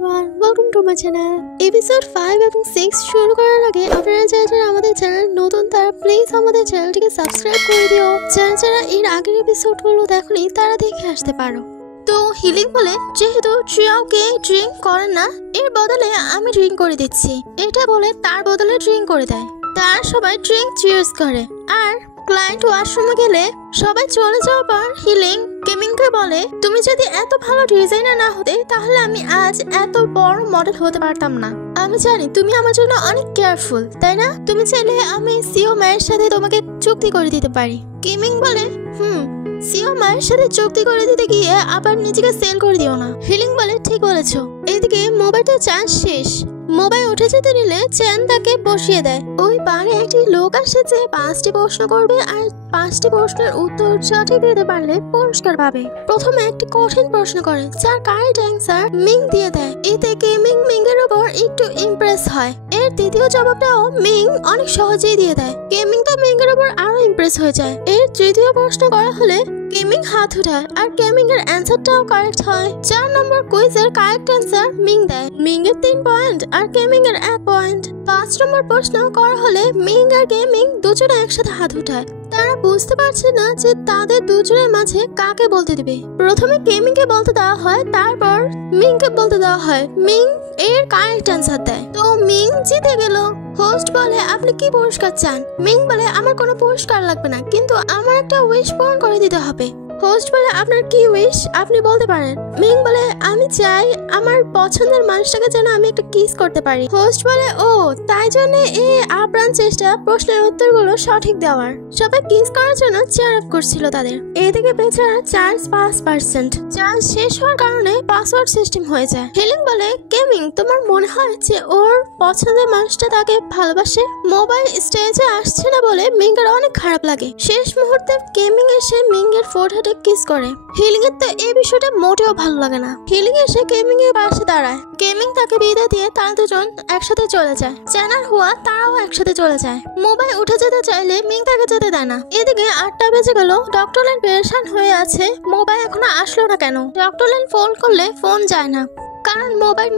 Everyone, welcome to my channel. Episode 5 এবং 6 শুরু করার আগে আপনারা যারা আমাদের চ্যানেল নতুন তারা প্লিজ আমাদের চ্যানেলটিকে সাবস্ক্রাইব করে দিও। যারা এর আগের এপিসোডগুলো দেখনি তারা দেখে আসতে পারো। তো হিলিং বলে, যেহেতু ট্রিয়াওকে ড্রিঙ্ক করেন না, এর বদলে আমি ড্রিঙ্ক করে দিচ্ছি। এটা বলে তার বদলে ড্রিঙ্ক করে দেয়। তার সবাই ড্রিঙ্ক চিয়ার্স করে। আর ক্লায়েন্ট ওয়াশরুমে গেলে সবাই চলে যাওয়ার পর হিলিং কেমিংকে বলে, তুমি যদি এত ভালো ডিজাইনার না হতে তাহলে আমি আজ এত বড় মডেল হতে পারতাম না। আমি জানি তুমি আমার জন্য অনেক কেয়ারফুল, তাই না? তুমি চাইলে আমি সিও মায়ের সাথে তোমাকে চুক্তি করে দিতে পারি। কেমিং বলে, সিও মায়ের সাথে চুক্তি করে দিতে গিয়ে আবার নিজেকে সেল করে দিও না। হিলিং বলে, ঠিক বলেছ। এদিকে মোবাইলটা চার্জ শেষ। মোবাইল উঠে যেতে নিলে চ্যান তাকে বসিয়ে দেয়। ওই বারে একটি লোক আসে যে 5টি প্রশ্ন করবে আর 5টি প্রশ্নের উত্তর সঠিক দিতে পারলে পুরস্কার পাবে। প্রথমে একটি কঠিন প্রশ্ন করে যার কারেক্ট অ্যান্সার মিং দিয়ে দেয়। এতে কেমিং মিংয়ের উপর একটু ইমপ্রেস হয়। এর দ্বিতীয় জবাবটাও মিং অনেক সহজেই দিয়ে দেয়। কেমিং তো মিংয়ের উপর আরো ইমপ্রেস হয়ে যায়। এর তৃতীয় প্রশ্ন করা হলে কেমিং হাত উঠায় আর কেমিং এর অ্যান্সারটাও কারেক্ট হয়। 4 নম্বর কুইজের কারেক্ট অ্যান্সার মিং দেয়। মিং এর 3 পয়েন্ট আর কেমিং এর 1 পয়েন্ট। 5 নম্বর প্রশ্ন করা হলে মিং আর কেমিং দুজনে একসাথে হাত উঠায়। তারা বুঝতে পারছে না যে তাদের দুজনের মাঝে কাকে বলতে দিবে। প্রথমে কেমিং কে বলতে দেওয়া হয়, তারপর মিং কে বলতে দেওয়া হয়। মিং এর কারেক্ট অ্যান্সার দেয়, তো মিং জিতে গেল। হোস্ট বলে, আপনি কি পুরস্কার চান? মিং বলে, আমার কোনো পুরস্কার লাগবে না, কিন্তু আমার একটা উইশ পূরণ করে দিতে হবে। হোস্ট বলে, আপনার কি উইশ আপনি বলতে পারেন। মিং বলে, আমি চাই আমার পছন্দের মানুষটাকে যেন আমি একটা কিস করতে পারি। হোস্ট বলে, ও তাই জন্য এই আপ্রাণ চেষ্টা প্রশ্নের উত্তরগুলো সঠিক দেওয়ার। সবাই কিস করার জন্য চেয়ার আপ করছিল তাদের। এদিকে বেচারা চার্জ 5%। চার্জ শেষ হওয়ার কারণে পাসওয়ার্ড সিস্টেম হয়ে যায়। হিলিং বলে, কেমিং তোমার মনে হয় যে ওর পছন্দের মানুষটা তাকে ভালোবাসে? মোবাইল স্টেজে আসছে না বলে মিং এর অনেক খারাপ লাগে। শেষ মুহূর্তে কেমিং এসে মিং এর ফোরহেডে কিস করে। হিলিং এর তো এই বিষয়টা মোটেও ভালো লাগে না। হিলিং এসে কেমিং এর পাশে দাঁড়ায়। কেমিং তাকে বিদায় দিয়ে তারা দুজন একসাথে চলে যায়। চ্যানার হুয়া তারাও একসাথে চলে যায়। মোবাইল উঠে যেতে চাইলে মিং তাকে যেতে দেয় না। এদিকে 8টা বেজে গেল। ডক্টর লেন পেরেশান হয়ে আছে, মোবাইল এখনো আসলো না কেন। ডক্টর লেন ফোন করলে ফোন যায় না, কারণ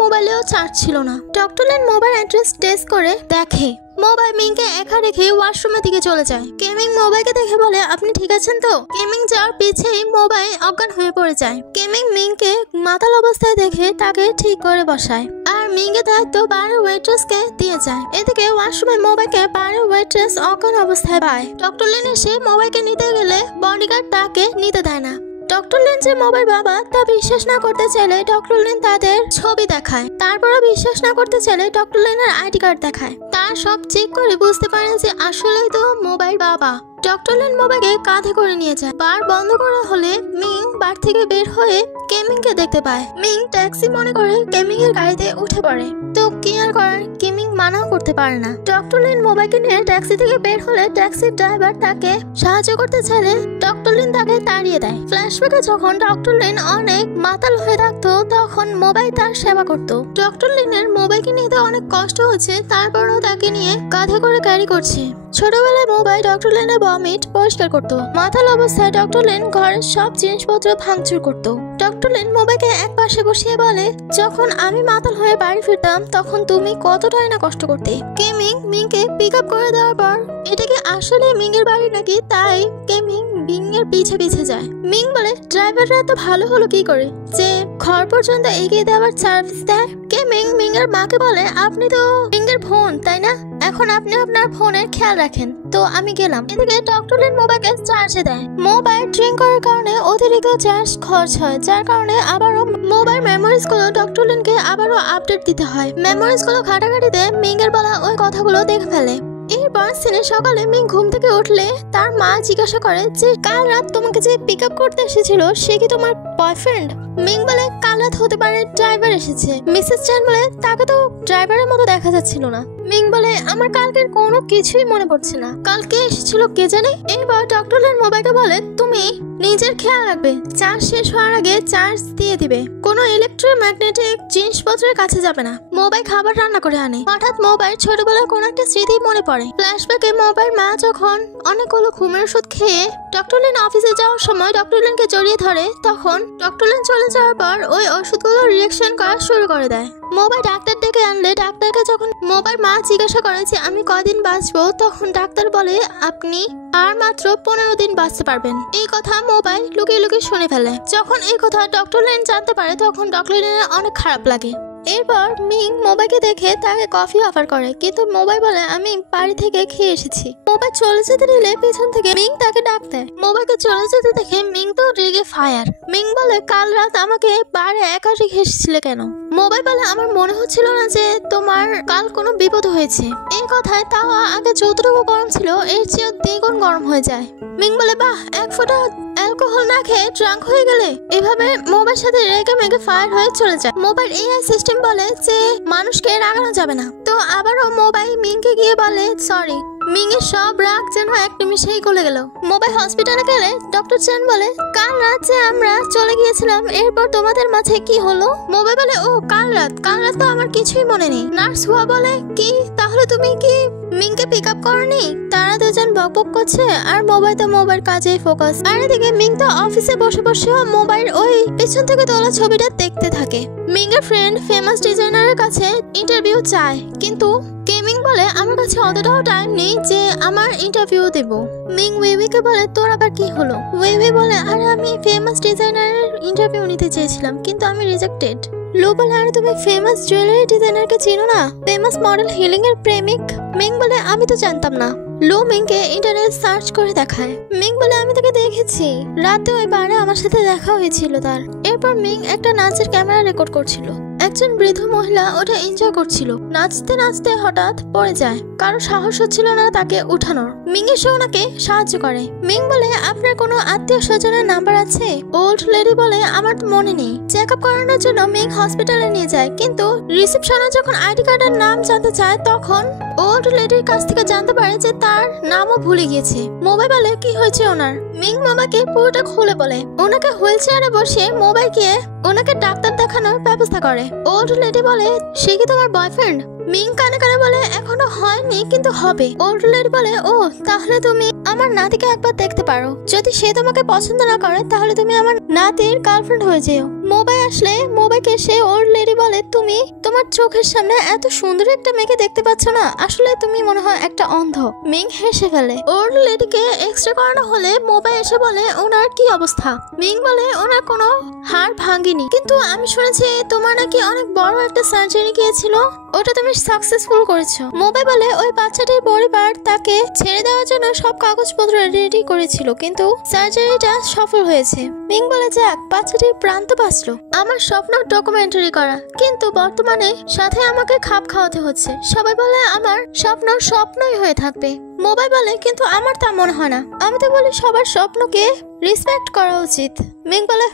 মোবাইলেও চার্জ ছিল না। Doctor lane mobile address test করে দেখে মোবাইল মিংকে একা রেখে ওয়াশরুমের দিকে চলে যায়। কেমিং মোবাইলকে দেখে বলে, আপনি ঠিক আছেন তো? কেমিং যাওয়ার পিছেই মোবাইল অজ্ঞান হয়ে পড়ে যায়। কেমিং মিংকে মাতাল অবস্থায় দেখে তাকে ঠিক করে বসায় আর মিংয়ের দায়িত্ব বারের ওয়েট্রেসকে দিয়ে যায়। এদিকে ওয়াশরুমে মোবাইলকে বারের ওয়েট্রেস অজ্ঞান অবস্থায় পায়। ডক্টর লেন এসে মোবাইলকে নিতে গেলে বডিগার্ড তাকে নিতে দেয় না। ডক্টর লেন যে মোবাইল বাবা তা বিশ্বাস না করতে চাইলে ডক্টর লেন তাদের ছবি দেখায়। তারপরও বিশ্বাস না করতে চাইলে ডক্টর লেনের আইডি কার্ড দেখায়। তার সব চেক করে বুঝতে পারে যে আসলেই তো মোবাইল বাবা। ডক্টর লেন মোবাইলকে কাঁধে করে নিয়ে যায়। বার বন্ধ করা হলে মিং বার থেকে বের হয়ে কেমিংকে দেখতে পায়। মিং ট্যাক্সি মনে করে কেমিং এর গাড়িতে উঠে পড়ে, তো কি আর করার, কেমিং মানাও করতে পারে না। ডক্টর লেন মোবাইলকে নিয়ে ট্যাক্সি থেকে বের হলে ট্যাক্সির ড্রাইভার তাকে সাহায্য করতে চাইলে ডক্টর লেন তাকে তাড়িয়ে দেয়। ফ্ল্যাশব্যাকে যখন ডক্টর লেন অনেক মাতাল হয়ে থাকতো তখন মোবাইল তার সেবা করত। ডক্টর লেনের মোবাইলকে নিতে অনেক কষ্ট হচ্ছে, তারপরও তাকে নিয়ে কাঁধে করে ক্যারি করছে। ছোটবেলায় মোবাইল ডক্টর লেনের বমিট পরিষ্কার করতো। মাতাল অবস্থায় ডক্টর লেন ঘরের সব জিনিসপত্র ভাঙচুর করতো। ডক্টর লেন মোবাইলকে এক পাশে বসিয়ে বলে, যখন আমি মাতাল হয়ে বাড়ি ফিরতাম তখন তুমি কতটাই না কষ্ট করতে। কেমিং মিংকে পিক আপ করে দেওয়ার পর এটা কি আসলে মিংয়ের বাড়ি নাকি, তাই কেমিং মিংয়ের পিছে পিছে যায়। মিং বলে, ড্রাইভাররা এত ভালো হলো কি করে যে ঘর পর্যন্ত এগিয়ে দেওয়ার সার্ভিস দেয়। কেমিং মিংয়ের মাকে বলে, আপনি তো মিংয়ের বোন তাই না, এখন আপনি আপনার ফোনের খেয়াল রাখেন, তো আমি গেলাম। এদিকে ডক্টর লেন মোবাইলকে চার্জে দেয়। মোবাইল ড্রিঙ্ক করার কারণে অতিরিক্ত চার্জ খরচ হয়, যার কারণে আবারও মোবাইল মেমোরিজ গুলো ডক্টর লেনকে আবারও আপডেট দিতে হয়। মেমোরিজ গুলো ঘাটাঘাটিতে মিংয়ের বলা ওই কথাগুলো দেখে ফেলে। এরপর সিনে সকালে মিং ঘুম থেকে উঠলে তার মা জিজ্ঞাসা করে যে কাল রাত তোমাকে যে পিক আপ করতে এসেছিল সে কি তোমার বয়ফ্রেন্ড? মিং বলে, কাল রাত হতে পারে ড্রাইভার এসেছে। মিসেস চ্যান বলে, তাকে তো ড্রাইভারের মতো দেখা যাচ্ছিল না। মিং বলে, আমার কালকের কোনো কিছুই মনে পড়ছে না, কালকে এসেছিল কে জানে। এবার ডক্টর লেন মোবাইলকে বলে, তুমি নিজের খেয়াল রাখবে, চার্জ শেষ হওয়ার আগে চার্জ দিয়ে দিবে, কোনো ইলেকট্রোম্যাগনেটিক জিনিসপত্রের কাছে যাবে না। মোবাইল খাবার রান্না করে আনে। হঠাৎ মোবাইল ছোটবেলার কোনো একটা স্মৃতি মনে পড়ে। ফ্ল্যাশব্যাকে মোবাইল মা যখন অনেকগুলো ঘুমের ওষুধ খেয়ে ডক্টর লিন অফিসে যাওয়ার সময় ডক্টর লিনকে জড়িয়ে ধরে। তখন ডক্টর লিন চলে যাওয়ার পর ওই ওষুধগুলো রিঅ্যাকশন করা শুরু করে দেয়। মোবাই ডাক্তার ডেকে আনলে ডাক্তারকে যখন মোবাইর মা জিজ্ঞাসা করে যে আমি কয়দিন বাঁচবো, তখন ডাক্তার বলে আপনি আর মাত্র 15 দিন বাঁচতে পারবেন। এই কথা মোবাই লুকিয়ে লুকিয়ে শুনে ফেলে। যখন এই কথা ডক্টর লিন জানতে পারে তখন ডক্টর লিনের অনেক খারাপ লাগে। এরপর মিং মোবাইকে দেখে তাকে কফি অফার করে, কিন্তু মোবাই বলে আমি বাড়ি থেকে খেয়ে এসেছি। মোবাই চলে যেতে নিলে পেছন থেকে মিং তাকে ডাক দেয়। মোবাইকে চলে যেতে দেখে মিং তো রেগে ফায়ার। মিং বলে কাল রাত আমাকে বারে একা রেখে এসেছিলে কেন? মোবাই বলে আমার মনে হচ্ছিল না যে তোমার কাল কোনো বিপদ হয়েছে। এই কথায় তাওয়া আগে যতটুকু গরম ছিল এর চেয়েও দ্বিগুণ গরম হয়ে যায়। মিং বলে বাহ, এক ফোঁটা অ্যালকোহল না খেয়ে ড্রাঙ্ক হয়ে গেলে। এভাবে মোবাইল সাথে রেগে মেগে ফায়ার হয়ে চলে যায়। মোবাইল এআই সিস্টেম বলে যে মানুষকে রাগানো যাবে না। তো আবারও মোবাইল মিংকে গিয়ে বলে সরি। মিং এর সব রাগ যেন এক নিমিষেই গলে গেল। মোবাইল হসপিটালে গেলে ডক্টর চেন বলে কাল রাত যে আমরা চলে গিয়েছিলাম এরপর তোমাদের মাঝে কি হলো? মোবাইল বলে ও কাল রাত তো আমার কিছুই মনে নেই। নার্স হুয়া বলে কি তাহলে তুমি কি মিংকে পিক আপ করনি? তারা দুজন বকবক করছে আর মোবাইল তো মোবাইল কাজেই ফোকাস। আর এদিকে মিং তো অফিসে বসে বসেও মোবাইল ওই পেছন থেকে তোলা ছবিটা দেখতে থাকে। মিং এর ফ্রেন্ড ফেমাস ডিজাইনারের কাছে ইন্টারভিউ চায়, কিন্তু কেমিং বলে আমার কাছে অতটাও টাইম নেই যে আমার ইন্টারভিউ দেব। মিং ওয়েভিকে বলে তোর আবার কি হলো? ওয়েভি বলে আরে আমি ফেমাস ডিজাইনারের ইন্টারভিউ নিতে চেয়েছিলাম কিন্তু আমি রিজেক্টেড। লো বলে আরে তুমি ফেমাস জুয়েলারি ডিজাইনারকে চিনো না? ফেমাস মডেল হিলিং এর প্রেমিক। মিং বলে আমি তো জানতাম না। লো মিংকে ইন্টারনেট সার্চ করে দেখায়। মিং বলে আমি তাকে দেখেছি, রাতে ওই বারে আমার সাথে দেখা হয়েছিল তার। এরপর মিং একটা নাচের ক্যামেরা রেকর্ড করছিল। একজন বৃদ্ধ মহিলা ওটা এনজয় করছিল। নাচতে নাচতে হঠাৎ পড়ে যায়, কারো সাহস হচ্ছিল না তাকে উঠানোর। মিং এসে ওনাকে সাহায্য করে। মিং বলে আপনার কোনো আত্মীয় স্বজনের নাম্বার আছে? ওল্ড লেডি বলে আমার মনে নেই। চেক আপ করানোর জন্য মিং হসপিটালে নিয়ে যায়, কিন্তু রিসেপশনে যখন আইডি কার্ডের নাম জানতে চায় তখন ওল্ড লেডির কাছ থেকে জানতে পারে যে তার নামও ভুলে গিয়েছে। মোবাইল বলে কি হয়েছে ওনার? মিং মোবাইলকে পুরোটা খুলে বলে। ওনাকে হুইল চেয়ারে বসে মোবাইল গিয়ে ওনাকে ডাক্তার দেখানোর ব্যবস্থা করে। ওল্ড লেডি বলে সে কি তোমার বয়ফ্রেন্ড? মিং কানে কানে বলে এখনো হয়নি কিন্তু হবে। ওল্ড লেডি বলে ও তাহলে তুমি আমার নাতিকে একবার দেখতে পারো। যদি সে তোমাকে পছন্দ না করে তাহলে তুমি আমার নাতির গার্লফ্রেন্ড হয়ে যেও। মোবাইল আসলে মোবাইলকে সে ওল্ড লেডি বলে তুমি তোমার চোখের সামনে এত সুন্দর একটা মেয়েকে দেখতে পাচ্ছ না, আসলে তুমি মনে হয় একটা অন্ধ। মিং হেসে ফেলে। ওল্ড লেডিকে এক্সরে করানো হলে মোবাইল এসে বলে ওনার কি অবস্থা? মিং বলে ওনার কোনো হাড় ভাঙেনি, কিন্তু আমি শুনেছি তোমার নাকি অনেক বড় একটা সার্জারি গিয়েছিল, ওটা তুমি সাকসেসফুল করেছো। মোবাইল বলে ওই বাচ্চাটির পরিবার তাকে ছেড়ে দেওয়ার জন্য সব কাগজপত্র রেডি করেছিল, কিন্তু সার্জারিটা সফল হয়েছে। মিং বলে যাক বাচ্চাটির প্রাণ তো বাঁচলো। আমার স্বপ্ন ডকুমেন্টারি করা, কিন্তু বর্তমানে সাথে আমাকে খাপ খাওয়াতে হচ্ছে। সবাই বলে আমার স্বপ্ন স্বপ্নই হয়ে থাকবে। মোবাইল বলে কিন্তু আমার তা মনে হয় না। আমি তো বলি সবার স্বপ্নকে রেসপেক্ট করা উচিত। মিং বলে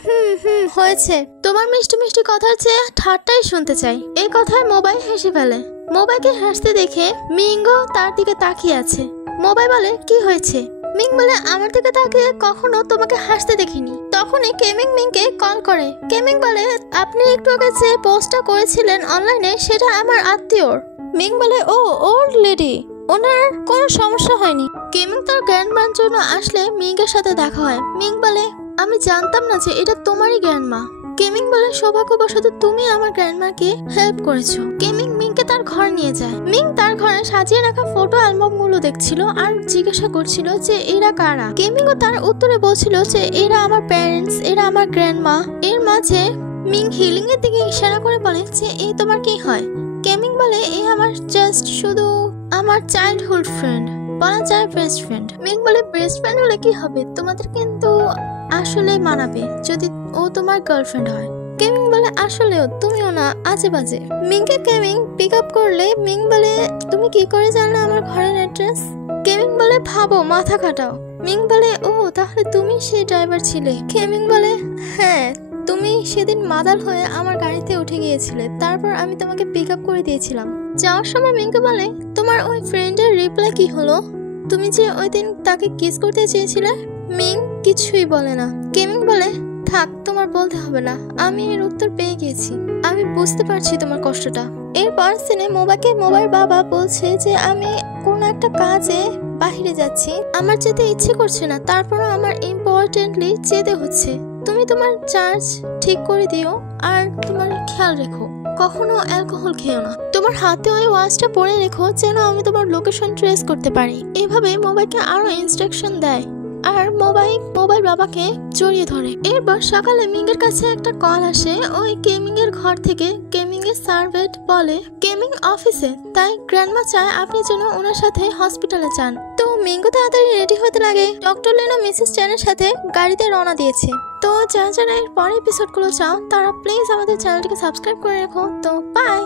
হয়েছে, তোমার মিষ্টি মিষ্টি কথার চেয়ে ঠাট্টাই শুনতে চাই। এই কথায় মোবাইল হেসে ফেলে। মোবাইলকে হাসতে দেখে মিংও তার দিকে তাকিয়ে আছে। মোবাইল বলে কি হয়েছে? মিং বলে আমার দিকে তাকিয়ে কখনো তোমাকে হাসতে দেখিনি। তখনই কেমিং মিংকে কল করে। কেমিং বলে আপনি একটু আগে যে পোস্টটা করেছিলেন অনলাইনে সেটা আমার আত্মীয়র। মিং বলে ও ওল্ড লেডি, ওনার কোনো সমস্যা হয়নি। কেমিং তার গ্র্যান্ডমার জন্য আসলে মিংয়ের সাথে দেখা হয়। মিং বলে আমি জানতাম না যে এটা তোমারই গ্র্যান্ডমা। কেমিং বলে সৌভাগ্যবশত তুমি আমার গ্র্যান্ডমাকে হেল্প করেছো। কেমিং মিংকে তার ঘরে নিয়ে যায়। মিং তার ঘরে সাজিয়ে রাখা ফটো অ্যালবাম গুলো দেখছিল আর জিজ্ঞাসা করছিল যে এরা কারা। কেমিংও তার উত্তরে বলছিল যে এরা আমার প্যারেন্টস, এরা আমার গ্র্যান্ডমা। এর মাঝে মিং হিলিং এর দিকে ইশারা করে বলে যে এই তোমার কি হয়? কেমিং বলে এই আমার জাস্ট শুধু আমার চাইল্ডহুড ফ্রেন্ড, বলা যায় বেস্ট ফ্রেন্ড। মিং বলে বেস্ট ফ্রেন্ড হলে কি হবে, তোমাদের কিন্তু আসলে মানাবে যদি ও তোমার গার্লফ্রেন্ড হয়। কেমিং বলে আসলেও তুমিও না আজে বাজে। মিংকে কেমিং পিক আপ করলে মিং বলে তুমি কি করে জানলে আমার ঘরের অ্যাড্রেস? কেমিং বলে ভাবো, মাথা খাটাও। মিং বলে ও তাহলে তুমি সেই ড্রাইভার ছিলে? কেমিং বলে হ্যাঁ, তুমি সেদিন মাতাল হয়ে আমার গাড়িতে উঠে গিয়েছিলে, তারপর আমি তোমাকে পিক আপ করে দিয়েছিলাম। যাওয়ার সময় মিংকে বলে তোমার ওই ফ্রেন্ডের রিপ্লাই কি হলো? তুমি যে ওই দিন তাকে কিস করতে চেয়েছিলে? মিং কিছুই বলে না। কেমিং বলে থাক, তোমার বলতে হবে না, আমি এর উত্তর পেয়ে গিয়েছি। আমি বুঝতে পারছি তোমার কষ্টটা। এরপর সিনে মোবাইল বাবা বলছে যে আমি কোনো একটা কাজে বাইরে যাচ্ছি, আমার যেতে ইচ্ছে করছে না, তারপরও আমার ইম্পর্টেন্টলি যেতে হচ্ছে। তুমি তোমার চার্জ ঠিক করে দিও আর তোমার খেয়াল রেখো, কখনো অ্যালকোহল খেও না। তোমার হাতে ওই ওয়াচটা পরে রেখো যেন আমি তোমার লোকেশন ট্রেস করতে পারি। এভাবে মোবাইলকে আরো ইনস্ট্রাকশন দেয় আর মোবাইল বাবাকে জড়িয়ে ধরে। এরপর সকালে মিঙ্গের কাছে একটা কল আসে ওই গেমিং এর ঘর থেকে। গেমিং এর সার্ভেন্ট বলে গেমিং অফিসে, তাই গ্র্যান্ডমা চায় আপনি যেন ওনার সাথে হসপিটালে যান। তো মিঙ্গো তাড়াতাড়ি রেডি হতে লাগে। ডক্টর লেন ও মিসেস চ্যানের সাথে গাড়িতে রওনা দিয়েছে। তো যারা যারা এর পরের এপিসোডগুলো চাও তারা প্লিজ আমাদের চ্যানেলটিকে সাবস্ক্রাইব করে রাখো। তো বাই।